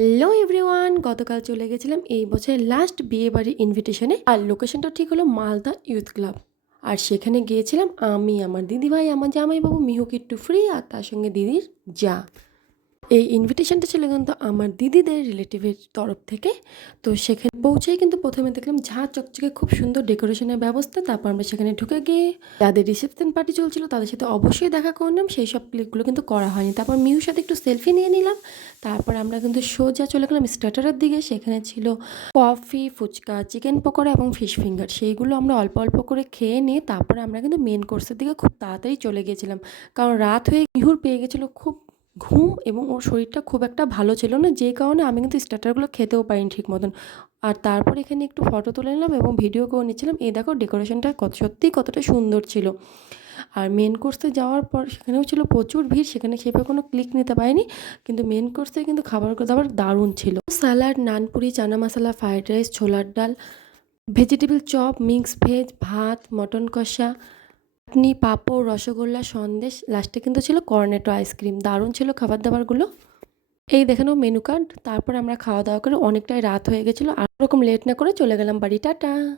Hello everyone, গতকাল চলে গেছিলাম এই বছরের লাস্ট বিয়ে বাড়ির ইনভিটেশনে। আর লোকেশনটা ঠিক হলো মালদা ইউথ ক্লাব। আর সেখানে গিয়েছিলাম আমি, আমার দিদিভাই, আমার জামাইবাবু, মিহু কিট্টু ফ্রি, আর তার সঙ্গে দিদির যা। এই ইনভিটেশনটা ছিল কিন্তু আমার দিদিদের রিলেটিভের তরফ থেকে। তো সেখানে পৌঁছেই কিন্তু প্রথমে দেখলাম ঝাঁ চকচকে খুব সুন্দর ডেকোরেশনের ব্যবস্থা। তারপর আমরা সেখানে ঢুকে গিয়ে যাদের রিসেপশন পার্টি চলছিল তাদের সাথে অবশ্যই দেখা করলাম, সেই সব ক্লিকগুলো কিন্তু করা হয়নি। তারপর মিহুর সাথে একটু সেলফি নিয়ে নিলাম। তারপর আমরা কিন্তু সোজা চলে গেলাম স্টার্টারের দিকে। সেখানে ছিল কফি, ফুচকা, চিকেন পকোড়া এবং ফিশ ফিঙ্গার। সেইগুলো আমরা অল্প অল্প করে খেয়ে নিয়ে তারপরে আমরা কিন্তু মেন কোর্সের দিকে খুব তাড়াতাড়ি চলে গিয়েছিলাম, কারণ রাত হয়ে মিহুর পেয়ে গেছিলো খুব ঘুম এবং ওর শরীরটা খুব একটা ভালো ছিল না, যে কারণে আমি কিন্তু স্টার্টারগুলো খেতেও পারিনি ঠিক মতন। আর তারপর এখানে একটু ফটো তুলে নিলাম এবং ভিডিও করে নিচ্ছিলাম। এই দেখো ডেকোরেশনটা সত্যিই কতটা সুন্দর ছিল। আর মেন কোর্সে যাওয়ার পর সেখানেও ছিল প্রচুর ভিড়, সেখানে সেভাবে কোনো ক্লিক নিতে পারিনি। কিন্তু মেন কোর্সে কিন্তু খাবার দাবার দারুণ ছিল। স্যালাড, নানপুরি, চানা মশলা, ফ্রাইড রাইস, ছোলার ডাল, ভেজিটেবল চপ, মিক্স ভেজ, ভাত, মটন কষা, চাটনি, পাঁপড়, রসগোল্লা, সন্দেশ, লাস্টে কিন্তু ছিল কর্নেটো আইসক্রিম। দারুণ ছিল খাবার দাবারগুলো। এই দেখে নাও মেনু কার্ড। তারপর আমরা খাওয়া দাওয়া করে অনেকটাই রাত হয়ে গেছিলো, আর ওরকম লেট না করে চলে গেলাম বাড়ি। টাটা।